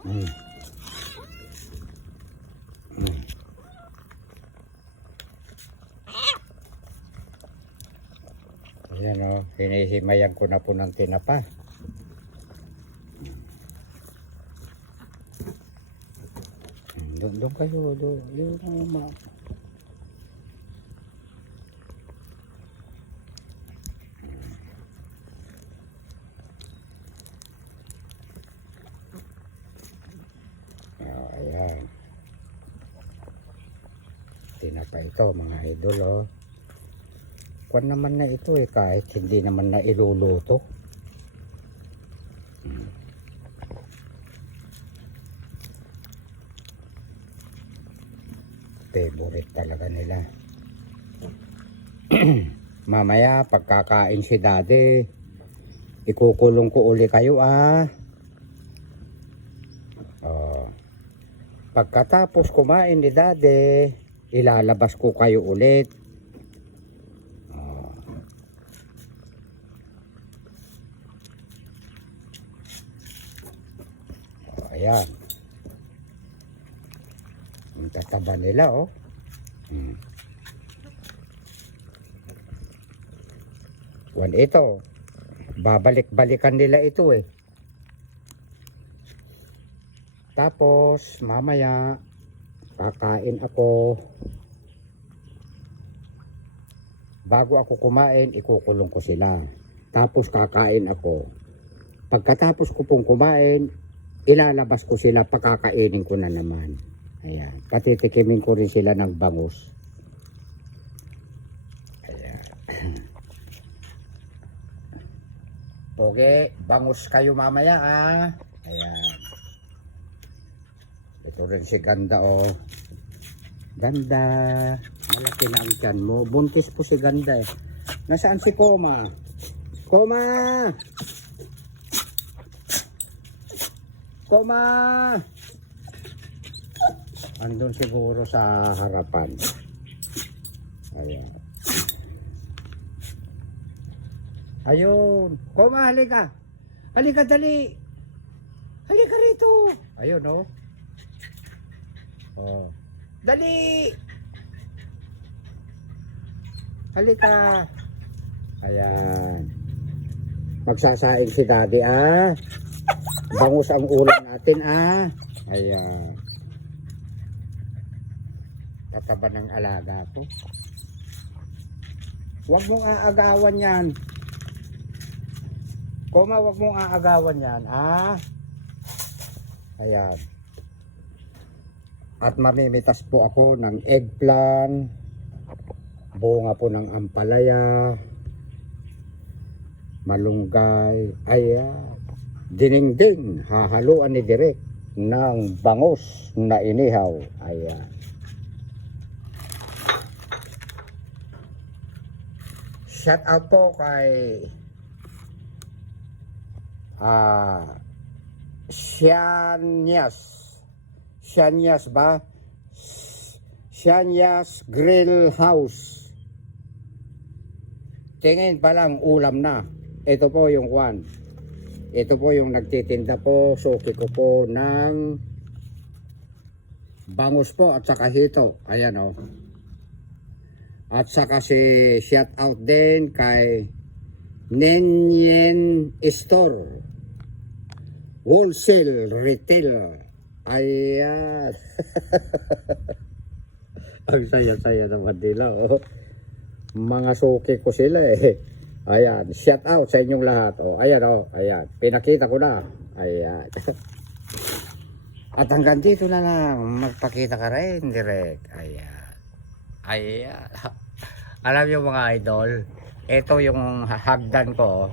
Mm. Mm. Ayan o, hinihimayan ko na po ng tinapa. Doon kayo, doon ang ayan. Tinapa ito mga idol oh. Kwan naman na ito eh, kahit hindi naman na iluluto. Favorite talaga nila. Mamaya pagkakain si daddy, ikukulong ko uli kayo ah. Oh. Pagkatapos kumain ni daddy, ilalabas ko kayo ulit. Oh. Oh, ayan. Ang tataba nila oh. Wan ito. Babalik-balikan nila ito eh. Tapos mamaya kakain ako. Bago ako kumain, ikukulong ko sila. Tapos kakain ako. Pagkatapos ko pong kumain, ilalabas ko sila, pakakainin ko na naman. Ayan. Patitikimin ko rin sila ng bangus. Ayan. Poge, bangus kayo mamaya ah. Ayan. Ito rin si Ganda oh. Ganda. Malaki na ang tiyan mo. Buntis po si Ganda eh. Nasaan si Koma? Koma! Koma! Andun siguro sa harapan. Ayan. Ayun. Koma, halika. Halika, dali. Halika rito. Ayun, oh. Oh. Dali. Halika. Ayan. Magsasaing si daddy, ah. Bangus ang ulam natin, ah. Ayan. Kataba ng alaga ko. Huwag mong aagawan yan. Koma, huwag mong aagawan yan. Ah. Ayan. At mamimitas po ako ng eggplant. Bunga po ng ampalaya. Malunggay. Ayan. Dinengdeng. Hahaluan ni Direk ng bangus na inihaw. Ayan. Shout out po kay Shanyas ba? Shanyas Grill House. Tingin pa lang ulam na. Ito po yung kwan. Ito po yung nagtitinda po. Suki ko po ng bangus po at saka hito. Ayan o. At saka si shout out din kay Nenyen Store. Wholesale Retail. Ayan. Ang saya-saya naman nila. Oh. Mga suki ko sila eh. Ayan. Shout out sa inyong lahat. Oh. Ayan oh. Ayan. Pinakita ko na. Ayan. At hanggang dito na lang. Magpakita ka rin direct. Ayan. Ayan. Alam niyo mga idol, ito yung hagdan ko.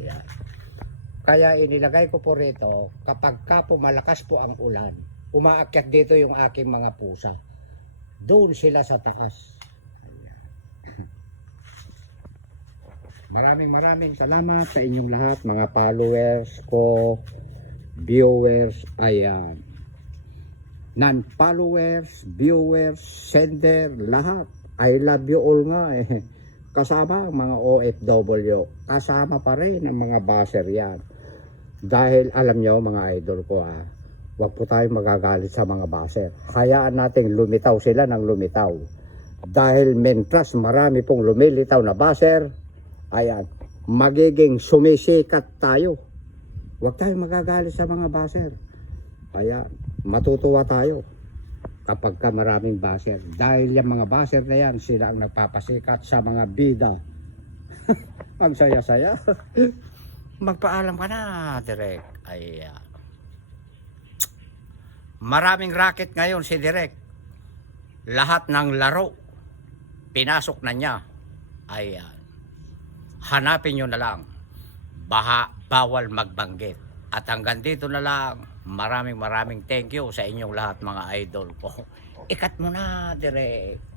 Ayan. Kaya inilagay ko po rito, kapag ka po malakas po ang ulan, umaakyat dito yung aking mga pusa. Doon sila sa taas. Maraming salamat sa inyong lahat, mga followers ko, viewers, ayan. Non-followers, viewers, sender, lahat. I love you all nga eh. Kasama ang mga OFW. Kasama pa rin ang mga baser yan. Dahil alam nyo mga idol ko Huwag po tayo magagalit sa mga baser. Hayaan nating lumitaw sila ng lumitaw. Dahil mentras marami pong lumilitaw na baser, ayan, magiging sumisikat tayo. Huwag tayong magagalit sa mga baser. Kaya matutuwa tayo kapag ka maraming baser. Dahil yung mga baser na yan, sila ang nagpapasikat sa mga bida. Ang saya-saya. Magpaalam ka na, Direk. Ayan. Maraming racket ngayon si Direk. Lahat ng laro, pinasok na niya. Ayan. Hanapin nyo na lang. Bawal magbanggit. At hanggang dito na lang. Maraming thank you sa inyong lahat mga idol ko. Ikat mo na, Direk.